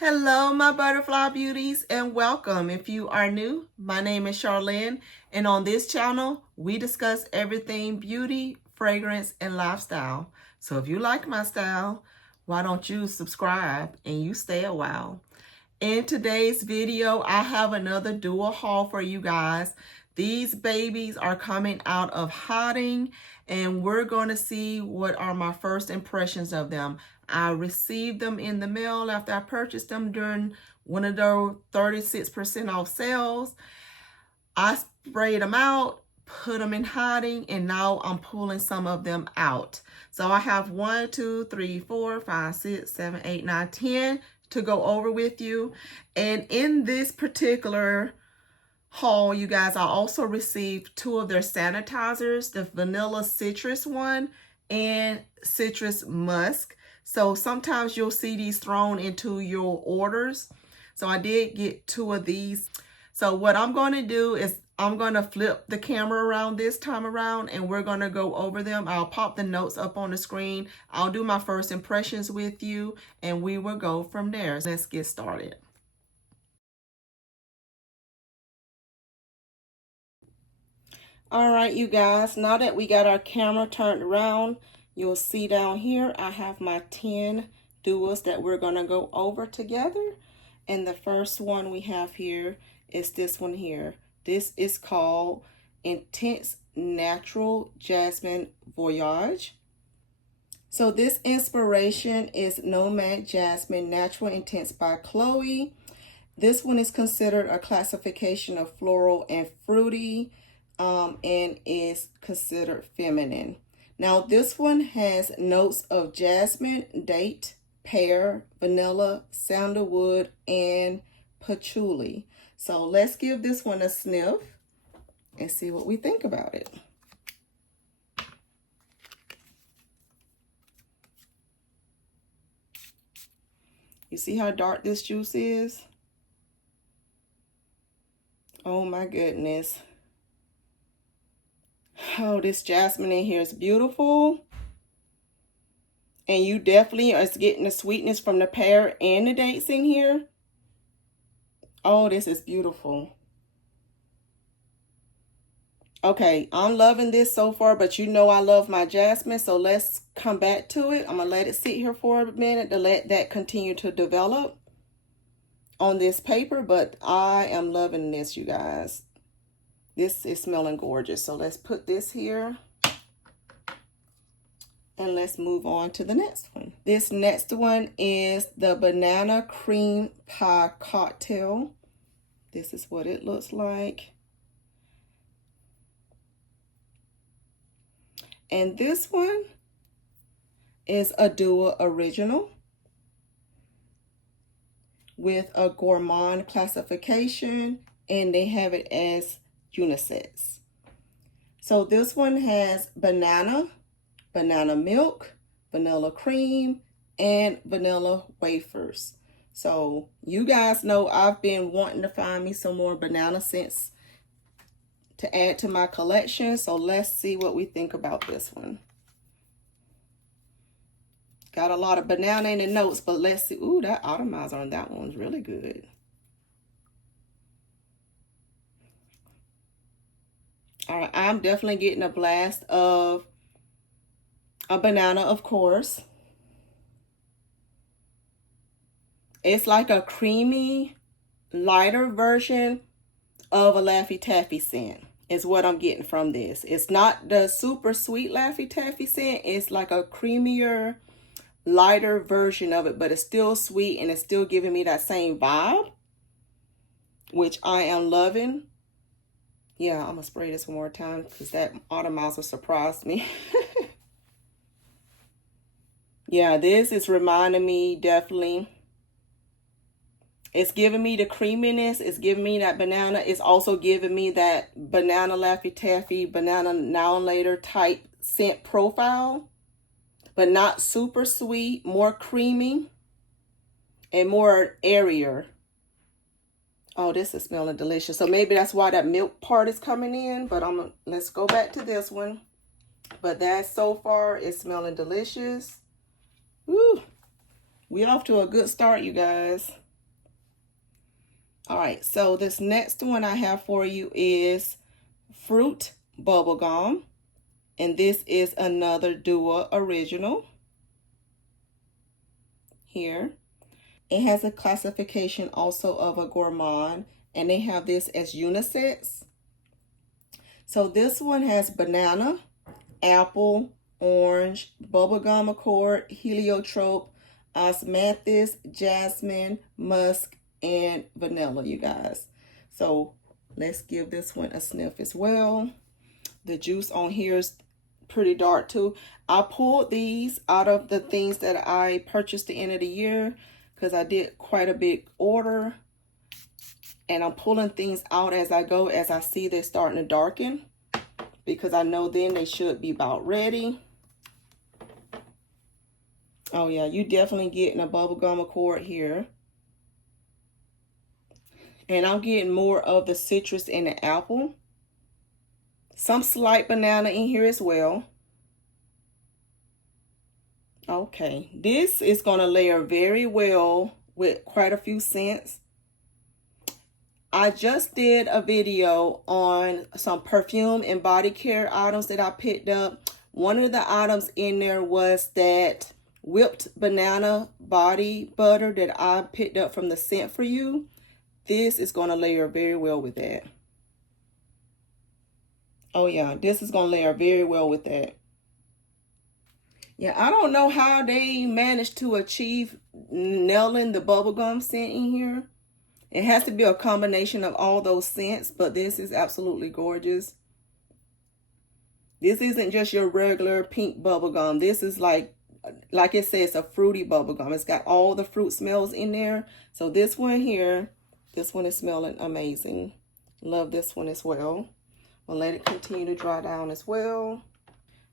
Hello, my butterfly beauties, and welcome. If you are new, my name is Charlene, and on this channel, we discuss everything beauty, fragrance, and lifestyle. So if you like my style, why don't you subscribe and you stay a while. In today's video, I have another dual haul for you guys. These babies are coming out of hiding, and we're going to see what are my first impressions of them. I received them in the mail after I purchased them during one of those 36% off sales. I sprayed them out, put them in hiding, and now I'm pulling some of them out. So I have 1, 2, 3, 4, 5, 6, 7, 8, 9, 10 to go over with you. And in this particular haul, you guys, I also received 2 of their sanitizers, the vanilla citrus one and citrus musk. So sometimes you'll see these thrown into your orders. So I did get 2 of these. So what I'm going to do is I'm going to flip the camera around this time around, and we're going to go over them. I'll pop the notes up on the screen. I'll do my first impressions with you, and we will go from there. Let's get started. All right, you guys, now that we got our camera turned around, you'll see down here, I have my 10 duos that we're going to go over together. And the first one we have here is this one here. This is called Intense Natural Jasmine Voyage. So this inspiration is Nomad Jasmine Natural Intense by Chloe. This one is considered a classification of floral and fruity, and is considered feminine. Now this one has notes of jasmine, date, pear, vanilla, sandalwood, and patchouli. So let's give this one a sniff and see what we think about it. You see how dark this juice is? Oh my goodness. Oh, this jasmine in here is beautiful. And you definitely are getting the sweetness from the pear and the dates in here. Oh, this is beautiful. Okay, I'm loving this so far, but you know I love my jasmine, so let's come back to it. I'm going to let it sit here for a minute to let that continue to develop on this paper, but I am loving this, you guys. This is smelling gorgeous. So let's put this here. And let's move on to the next one. This next one is the Banana Cream Pie Cocktail. This is what it looks like. And this one is a duo original with a gourmand classification, and they have it as unisex. So this one has banana milk, vanilla cream, and vanilla wafers. So you guys know I've been wanting to find me some more banana scents to add to my collection. So let's see what we think about this one. Got a lot of banana in the notes, but let's see. Ooh, that atomizer on that one's really good. All right, I'm definitely getting a blast of a banana, of course. It's like a creamy, lighter version of a Laffy Taffy scent is what I'm getting from this. It's not the super sweet Laffy Taffy scent. It's like a creamier, lighter version of it, but it's still sweet and it's still giving me that same vibe, which I am loving. Yeah, I'm going to spray this one more time because that atomizer surprised me. Yeah, this is reminding me definitely. It's giving me the creaminess. It's giving me that banana. It's also giving me that banana Laffy Taffy, banana now and later type scent profile. But not super sweet, more creamy and more airier. Oh, this is smelling delicious. So maybe that's why that milk part is coming in. But let's go back to this one. But that so far is smelling delicious. Woo! We off to a good start, you guys. All right, so this next one I have for you is Fruit Bubblegum. And this is another Dua original here. It has a classification also of a gourmand, and they have this as unisex. So this one has banana, apple, orange, bubblegum accord, heliotrope, osmanthus, jasmine, musk, and vanilla, you guys. So let's give this one a sniff as well. The juice on here is pretty dark too. I pulled these out of the things that I purchased at the end of the year because I did quite a big order, and I'm pulling things out as I go, as I see they're starting to darken, because I know then they should be about ready. Oh yeah, you definitely getting a bubblegum accord here. And I'm getting more of the citrus and the apple. Some slight banana in here as well. Okay, this is going to layer very well with quite a few scents. I just did a video on some perfume and body care items that I picked up. One of the items in there was that whipped banana body butter that I picked up from the Scent For You. This is going to layer very well with that. Oh yeah, this is going to layer very well with that. Yeah, I don't know how they managed to achieve nailing the bubblegum scent in here. It has to be a combination of all those scents, but this is absolutely gorgeous. This isn't just your regular pink bubblegum. This is like it says, a fruity bubblegum. It's got all the fruit smells in there. So this one here, this one is smelling amazing. Love this one as well. We'll let it continue to dry down as well.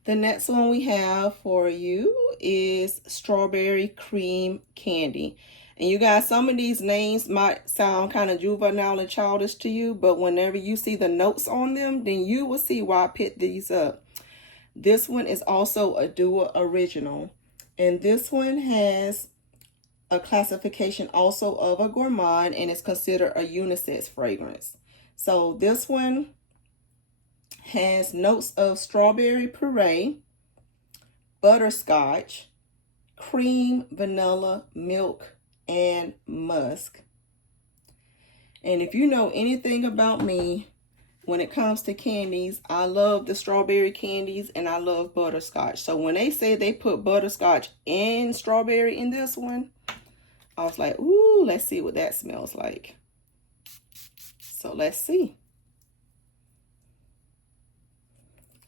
The next one we have for you is Strawberry Cream Candy. And you guys, some of these names might sound kind of juvenile and childish to you, but whenever you see the notes on them, then you will see why I picked these up. This one is also a Dua original. And this one has a classification also of a gourmand, and it's considered a unisex fragrance. So this one has notes of strawberry puree, butterscotch, cream, vanilla, milk, and musk. And if you know anything about me, when it comes to candies, I love the strawberry candies and I love butterscotch. So when they say they put butterscotch and strawberry in this one, I was like, ooh, let's see what that smells like. So let's see.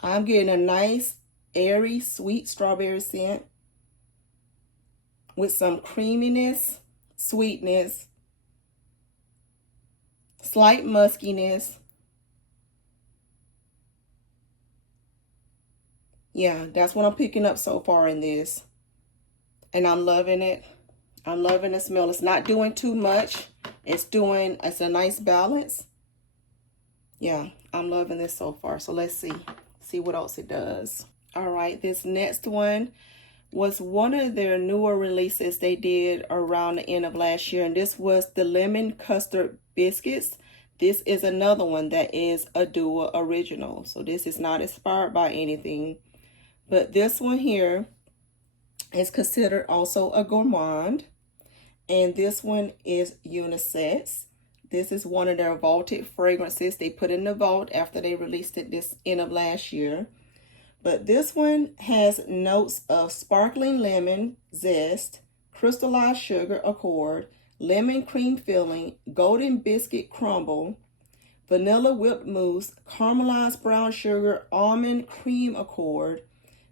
I'm getting a nice, airy, sweet strawberry scent with some creaminess, sweetness, slight muskiness. Yeah, that's what I'm picking up so far in this. And I'm loving it. I'm loving the smell. It's not doing too much. It's a nice balance. Yeah, I'm loving this so far. So let's see what else it does. All right, this next one was one of their newer releases they did around the end of last year, and this was the Lemon Custard Biscuits. This is another one that is a Dua original, so this is not inspired by anything, but this one here is considered also a gourmand, and this one is unisex. This is one of their vaulted fragrances they put in the vault after they released it this end of last year. But this one has notes of sparkling lemon zest, crystallized sugar accord, lemon cream filling, golden biscuit crumble, vanilla whipped mousse, caramelized brown sugar, almond cream accord,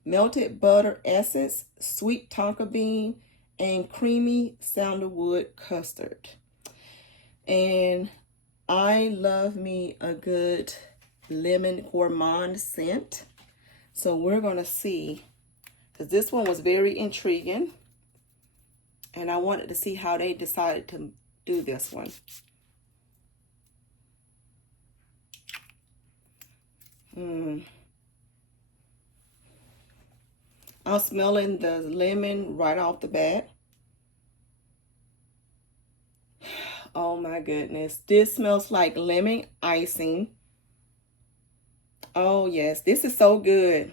melted butter essence, sweet tonka bean, and creamy sandalwood custard. And I love me a good lemon gourmand scent. So we're going to see, because this one was very intriguing. And I wanted to see how they decided to do this one. I'm smelling the lemon right off the bat. Oh my goodness. This smells like lemon icing. Oh yes, this is so good.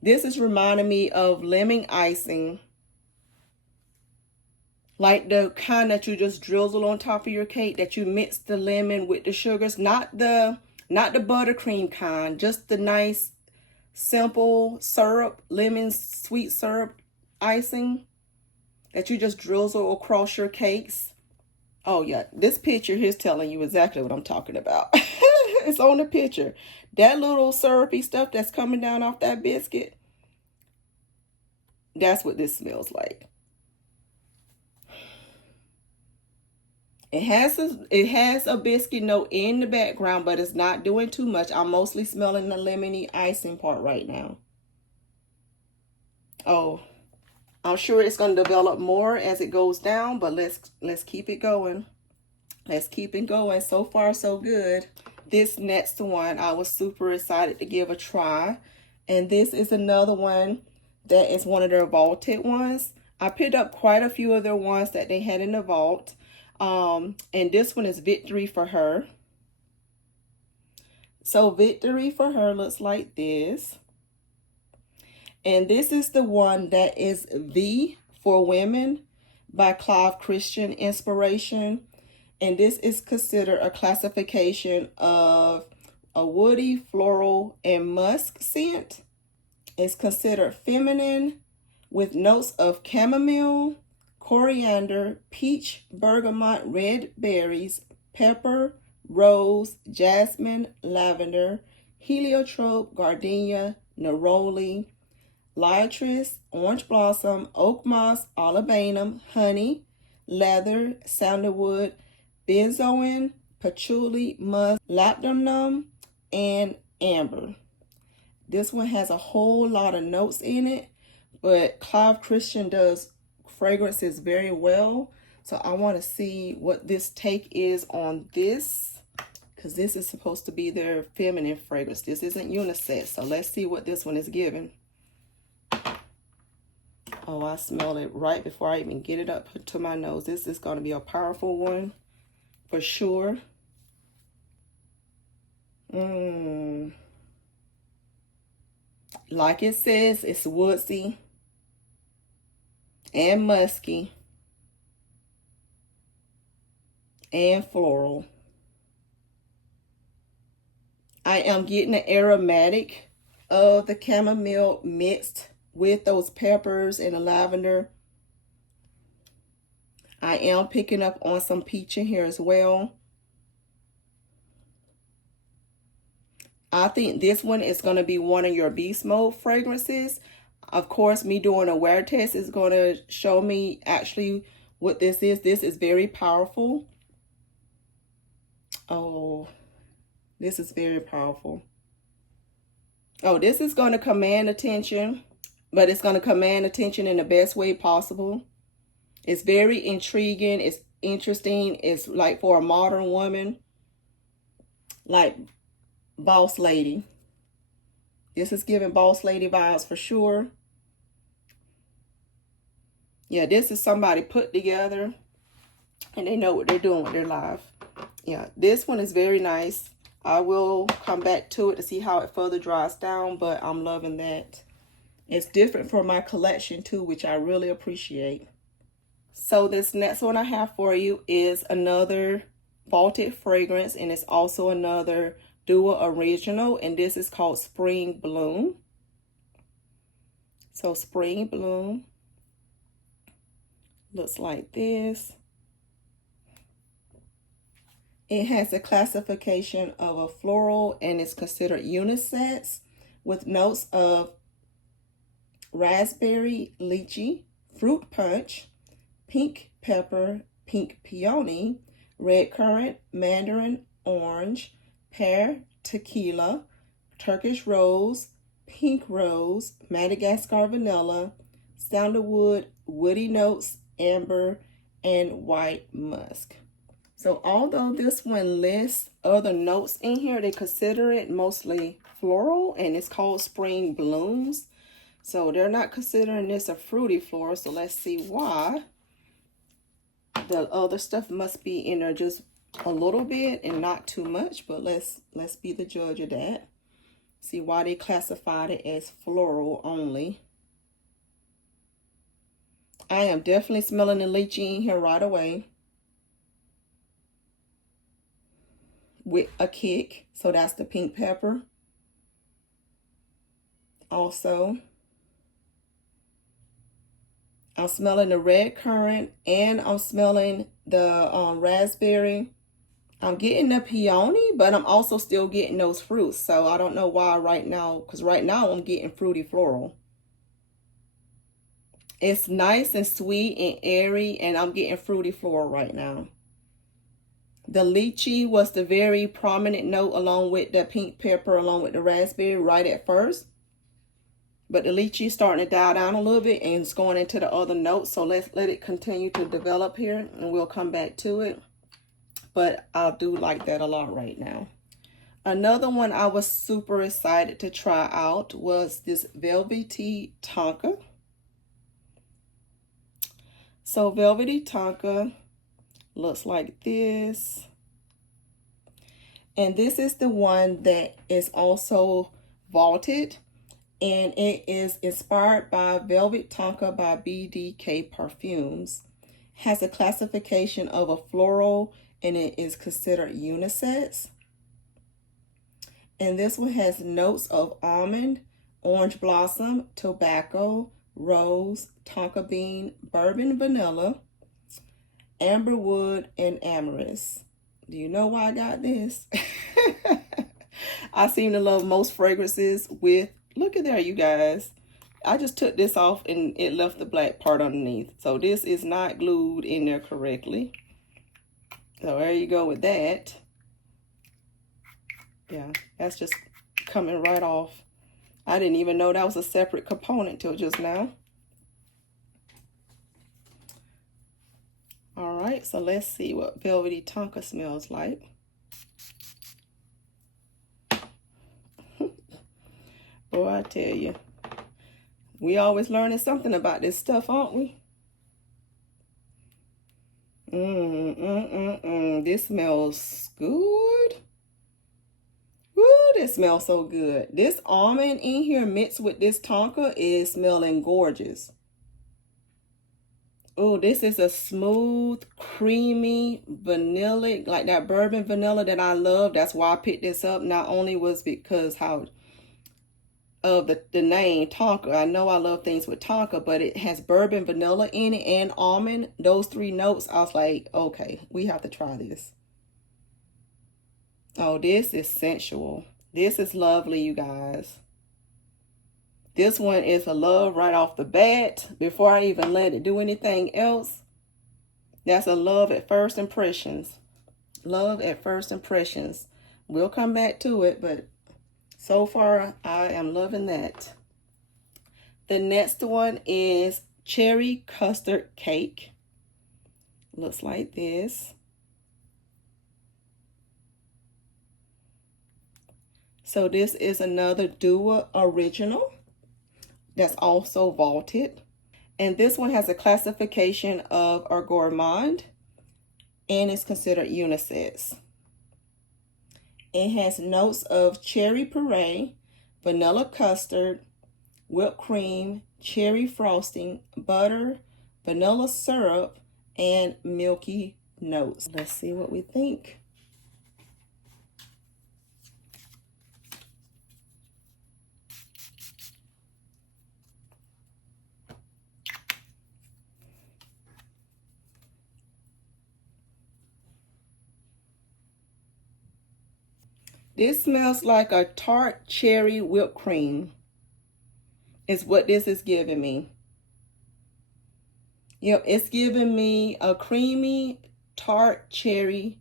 This is reminding me of lemon icing. Like the kind that you just drizzle on top of your cake, that you mix the lemon with the sugars. Not the buttercream kind, just the nice simple syrup, lemon sweet syrup icing that you just drizzle across your cakes. Oh yeah, this picture here's telling you exactly what I'm talking about. It's on the picture. That little syrupy stuff that's coming down off that biscuit, that's what this smells like. It has a biscuit note in the background, but it's not doing too much. I'm mostly smelling the lemony icing part right now. Oh, I'm sure it's going to develop more as it goes down, but let's keep it going. Let's keep it going. So far, so good. This next one, I was super excited to give a try. And this is another one that is one of their vaulted ones. I picked up quite a few of their ones that they had in the vault. And this one is Victory for Her. So Victory for Her looks like this. And this is the one that is V for Women by Clive Christian Inspiration. And this is considered a classification of a woody, floral, and musk scent. It's considered feminine with notes of chamomile, coriander, peach, bergamot, red berries, pepper, rose, jasmine, lavender, heliotrope, gardenia, neroli, liatris, orange blossom, oak moss, olibanum, honey, leather, sandalwood, benzoin, patchouli, musk, labdanum, and amber. This one has a whole lot of notes in it, but Clive Christian does fragrances very well. So I want to see what this take is on this, because this is supposed to be their feminine fragrance. This isn't unisex, so let's see what this one is giving. Oh, I smell it right before I even get it up to my nose. This is going to be a powerful one for sure. Like it says, it's woodsy and musky and floral. I am getting the aromatic of the chamomile mixed with those peppers and the lavender. I am picking up on some peach in here as well. I think this one is going to be one of your beast mode fragrances. Of course, me doing a wear test is going to show me actually what this is. This is very powerful. Oh, this is very powerful. Oh, this is going to command attention, but it's going to command attention in the best way possible. It's very intriguing. It's interesting. It's like for a modern woman, like boss lady. This is giving boss lady vibes for sure. Yeah, this is somebody put together and they know what they're doing with their life. Yeah, this one is very nice. I will come back to it to see how it further dries down, but I'm loving that. It's different from my collection too, which I really appreciate. So this next one I have for you is another vaulted fragrance, and it's also another duo original, and this is called Spring Bloom. So Spring Bloom looks like this. It has a classification of a floral and is considered unisex with notes of raspberry, lychee, fruit punch, pink pepper, pink peony, red currant, mandarin, orange, pear, tequila, Turkish rose, pink rose, Madagascar vanilla, sandalwood, woody notes, amber, and white musk. So although this one lists other notes in here, they consider it mostly floral, and it's called Spring Blooms. So they're not considering this a fruity floral, so let's see why. The other stuff must be in there just a little bit and not too much, but let's be the judge of that. See why they classified it as floral only. I am definitely smelling the lychee in here right away with a kick. So that's the pink pepper. Also, I'm smelling the red currant and I'm smelling the raspberry. I'm getting the peony, but I'm also still getting those fruits. So I don't know why right now, because right now I'm getting fruity floral. It's nice and sweet and airy, and I'm getting fruity floral right now. The lychee was the very prominent note along with the pink pepper, along with the raspberry right at first. But the lychee is starting to die down a little bit and it's going into the other notes. So let's let it continue to develop here and we'll come back to it. But I do like that a lot right now. Another one I was super excited to try out was this Velvety Tonka. So Velvety Tonka looks like this. And this is the one that is also vaulted. And it is inspired by Velvet Tonka by BDK Perfumes. Has a classification of a floral and it is considered unisex. And this one has notes of almond, orange blossom, tobacco, rose, tonka bean, bourbon vanilla, amberwood, and amorous. Do you know why I got this? I seem to love most fragrances with, look at there, you guys. I just took this off and it left the black part underneath. So this is not glued in there correctly. So there you go with that. Yeah, that's just coming right off. I didn't even know that was a separate component till just now. All right, so let's see what Velvety Tonka smells like. Boy, I tell you, we always learning something about this stuff, aren't we? This smells good. Woo, this smells so good. This almond in here mixed with this Tonka is smelling gorgeous. Oh, this is a smooth, creamy, vanilla, like that bourbon vanilla that I love. That's why I picked this up. Not only was because how of the name Tonka. I know I love things with Tonka, but it has bourbon vanilla in it and almond. Those three notes, I was like, okay, we have to try this. Oh, this is sensual. This is lovely, you guys. This one is a love right off the bat. Before I even let it do anything else, that's a love at first impressions. Love at first impressions. We'll come back to it, but so far, I am loving that. The next one is Cherry Custard Cake. Looks like this. So this is another Dua original that's also vaulted. And this one has a classification of a gourmand and is considered unisex. It has notes of cherry puree, vanilla custard, whipped cream, cherry frosting, butter, vanilla syrup, and milky notes. Let's see what we think. This smells like a tart cherry whipped cream. Is what this is giving me. Yep, it's giving me a creamy tart cherry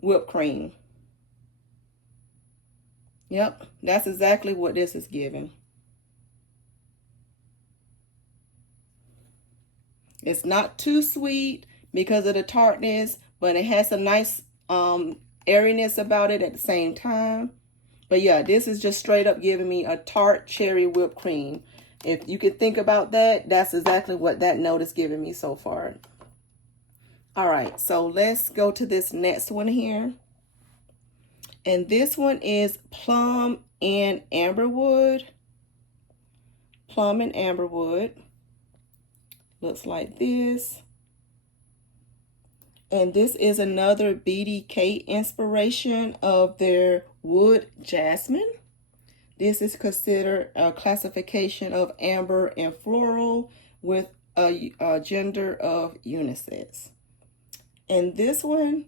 whipped cream. Yep, that's exactly what this is giving. It's not too sweet because of the tartness, but it has a nice airiness about it at the same time. But yeah, this is just straight up giving me a tart cherry whipped cream. If you can think about that, that's exactly what that note is giving me so far. All right, so let's go to this next one here. And this one is Plum and Amberwood. Plum and Amberwood. Looks like this. And this is another BDK inspiration of their wood jasmine. This is considered a classification of amber and floral with a gender of unisex. And this one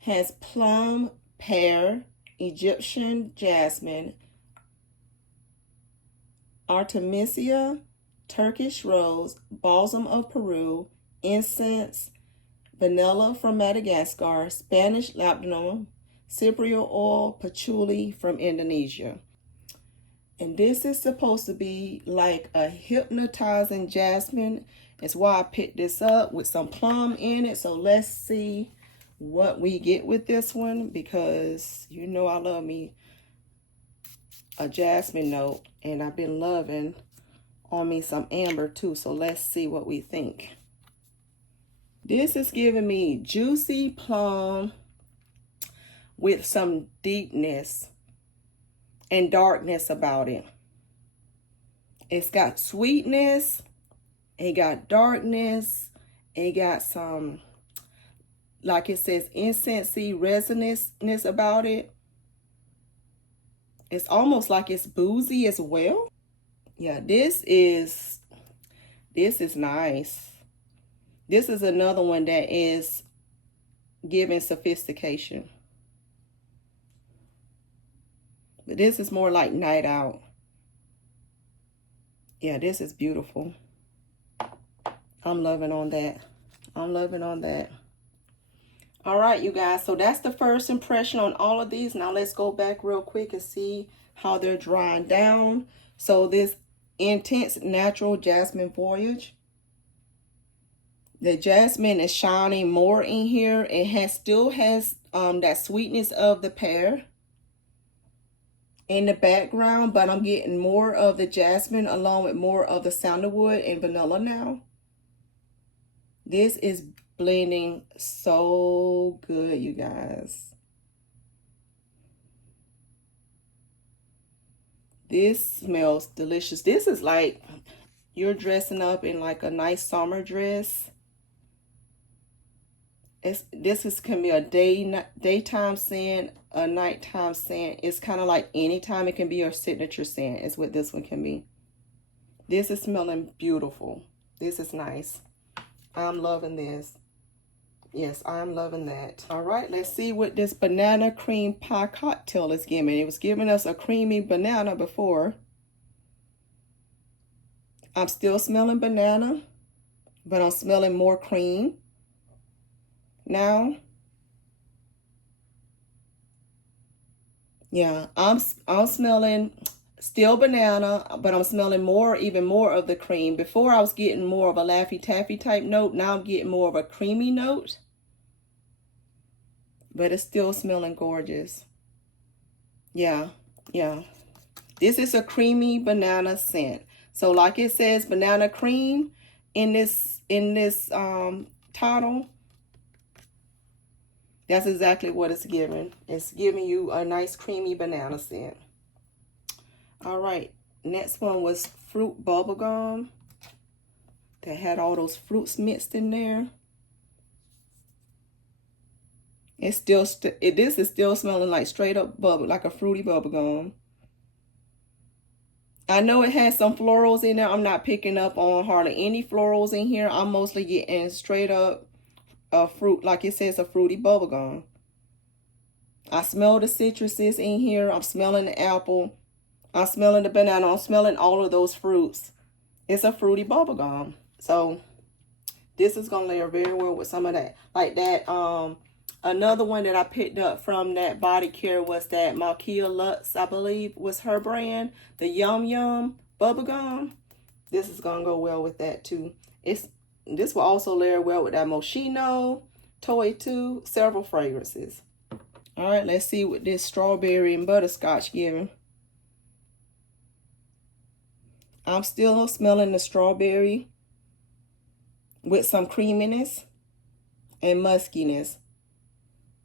has plum, pear, Egyptian jasmine, Artemisia, Turkish rose, balsam of Peru, incense, vanilla from Madagascar, Spanish labdanum, cypriol oil, patchouli from Indonesia. And this is supposed to be like a hypnotizing jasmine. That's why I picked this up with some plum in it. So let's see what we get with this one, because you know I love me a jasmine note, and I've been loving on me some amber too. So let's see what we think. This is giving me juicy plum with some deepness and darkness about it. It's got sweetness, it got darkness, it got some, like it says, incensey resonance about it. It's almost like it's boozy as well. Yeah, this is nice. This is another one that is giving sophistication. But this is more like night out. Yeah, this is beautiful. I'm loving on that. I'm loving on that. All right, you guys. So that's the first impression on all of these. Now let's go back real quick and see how they're drying down. So this Intense Natural Jasmine Voyage. The jasmine is shining more in here. It still has that sweetness of the pear in the background, but I'm getting more of the jasmine along with more of the sandalwood and vanilla now. This is blending so good, you guys. This smells delicious. This is like you're dressing up in like a nice summer dress. This can be a daytime scent, a nighttime scent. It's kind of like anytime it can be your signature scent is what this one can be. This is smelling beautiful. This is nice. I'm loving this. Yes, I'm loving that. All right, let's see what this banana cream pie cocktail is giving. It was giving us a creamy banana before. I'm still smelling banana, but I'm smelling more cream now. Yeah, I'm smelling still banana, but I'm smelling even more of the cream. Before I was getting more of a Laffy Taffy type note. Now I'm getting more of a creamy note, but it's still smelling gorgeous. Yeah. This is a creamy banana scent. So like it says banana cream in this title. That's exactly what it's giving. It's giving you a nice creamy banana scent. All right, next one was fruit bubblegum that had all those fruits mixed in there. It's still, this is still smelling like straight up bubble, like a fruity bubblegum. I know it has some florals in there. I'm not picking up on hardly any florals in here. I'm mostly getting straight up fruit, like it says, a fruity bubblegum. I smell the citruses in here. I'm smelling the apple. I'm smelling the banana. I'm smelling all of those fruits. It's a fruity bubblegum. So this is going to layer very well with some of that. Like that, another one that I picked up from that body care was that Malkia Lutz, I believe, was her brand. The Yum Yum bubblegum. This is going to go well with that too. This will also layer well with that Moschino, Toy 2, several fragrances. All right, let's see what this strawberry and butterscotch giving. I'm still smelling the strawberry with some creaminess. and muskiness.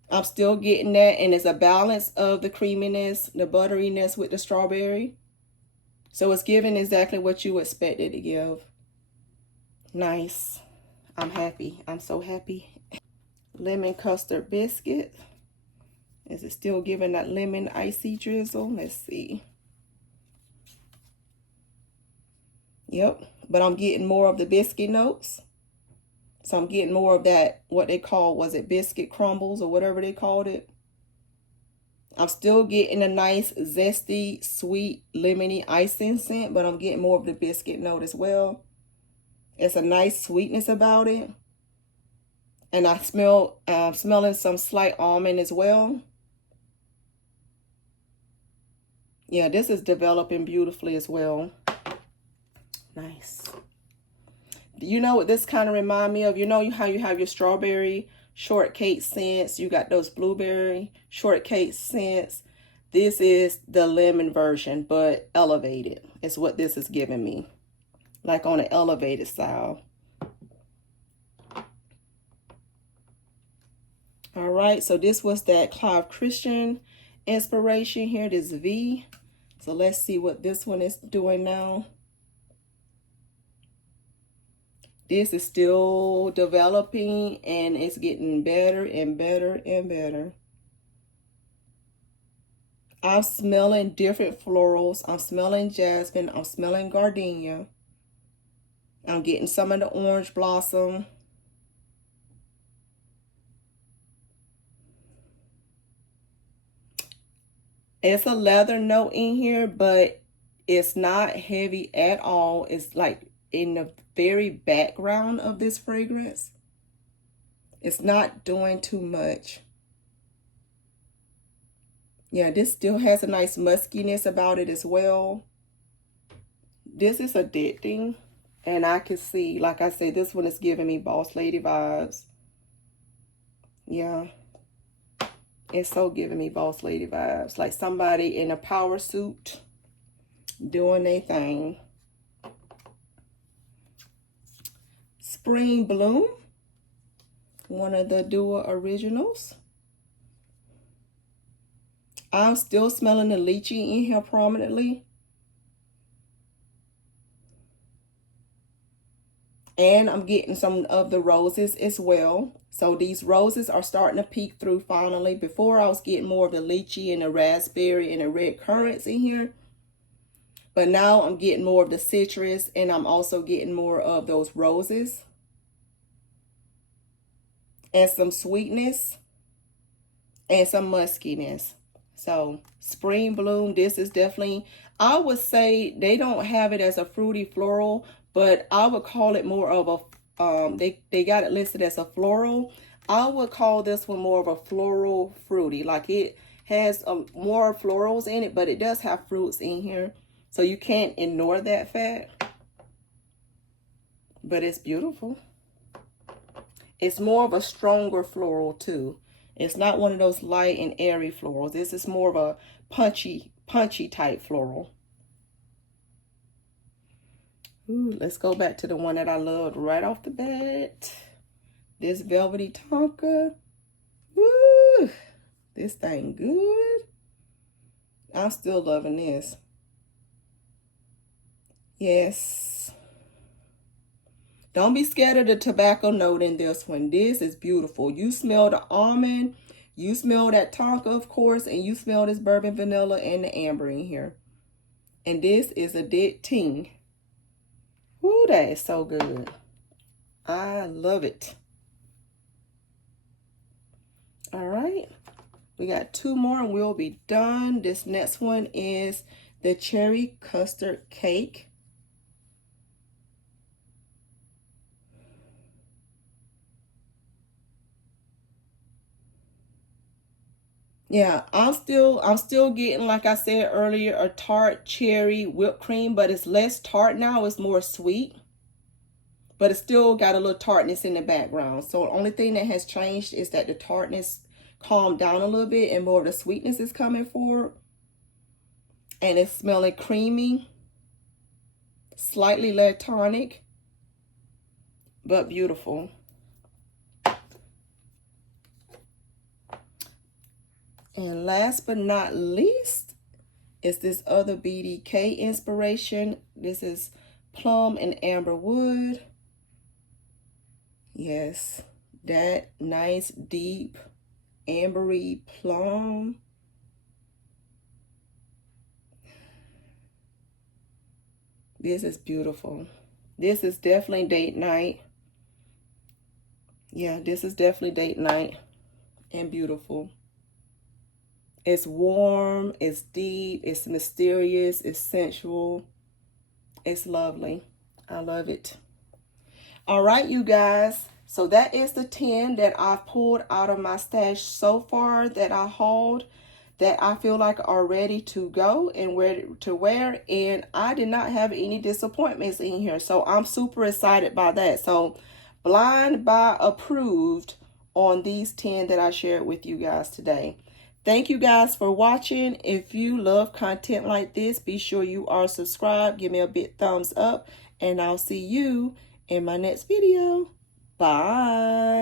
I'm still getting that, and it's a balance of the creaminess, the butteriness with the strawberry. So it's giving exactly what you expected to give. Nice. I'm happy. I'm so happy. Lemon custard biscuit. Is it still giving that lemon icy drizzle? Let's see. Yep, but I'm getting more of the biscuit notes. So I'm getting more of that, what they call, was it biscuit crumbles or whatever they called it? I'm still getting a nice, zesty, sweet, lemony icing scent, but I'm getting more of the biscuit note as well. It's a nice sweetness about it. And I smell, smelling some slight almond as well. Yeah, this is developing beautifully as well. Nice. You know what this kind of remind me of? You know how you have your strawberry shortcake scents? You got those blueberry shortcake scents. This is the lemon version, but elevated. It's what this is giving me. Like on an elevated style. All right, so this was that Clive Christian inspiration here, this V. So let's see what this one is doing now. This is still developing, and it's getting better and better and better. I'm smelling different florals. I'm smelling jasmine. I'm smelling gardenia. I'm getting some of the orange blossom. It's a leather note in here, but it's not heavy at all. It's like in the very background of this fragrance. It's not doing too much. Yeah, this still has a nice muskiness about it as well. This is addicting. And I can see, like I said, this one is giving me boss lady vibes. Yeah. It's so giving me boss lady vibes. Like somebody in a power suit doing their thing. Spring Bloom. One of the Duo originals. I'm still smelling the lychee in here prominently. And I'm getting some of the roses as well. So these roses are starting to peek through finally. Before I was getting more of the lychee and the raspberry and the red currants in here. But now I'm getting more of the citrus, and I'm also getting more of those roses. And some sweetness. And some muskiness. So Spring Bloom, this is definitely, I would say they don't have it as a fruity floral, but I would call it more of a, they got it listed as a floral. I would call this one more of a floral fruity. Like it has more florals in it, but it does have fruits in here. So you can't ignore that fact. But it's beautiful. It's more of a stronger floral too. It's not one of those light and airy florals. This is more of a punchy type floral. Ooh, let's go back to the one that I loved right off the bat. This Velvety Tonka. Ooh, this thing good. I'm still loving this. Yes. Don't be scared of the tobacco note in this one. This is beautiful. You smell the almond. You smell that Tonka, of course. And you smell this bourbon vanilla and the amber in here. And this is addicting. Woo, that is so good. I love it. All right. We got two more and we'll be done. This next one is the cherry custard cake. Yeah, I'm still getting, like I said earlier, a tart cherry whipped cream, but it's less tart now. It's more sweet, but it's still got a little tartness in the background. So the only thing that has changed is that the tartness calmed down a little bit and more of the sweetness is coming forward. And it's smelling creamy, slightly lactonic, but beautiful. And last but not least is this other BDK inspiration. This is Plum and Amber Wood. Yes, that nice deep ambery plum. This is beautiful. This is definitely date night. Yeah, this is definitely date night and beautiful. It's warm, it's deep, it's mysterious, it's sensual. It's lovely. I love it. All right, you guys. So that is the 10 that I've pulled out of my stash so far that I hauled, that I feel like are ready to go and ready to wear. And I did not have any disappointments in here. So I'm super excited by that. So blind buy approved on these 10 that I shared with you guys today. Thank you guys for watching. If you love content like this, be sure you are subscribed. Give me a big thumbs up, and I'll see you in my next video. Bye.